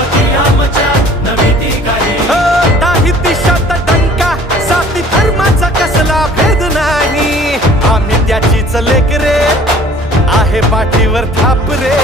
छत्रपती आमच्या नवी ती काही नाही दिशात टंका जाती धर्माचा कसला भेद नाही आम्ही त्याचीच लेकरे आहे पाठीवर थाप रे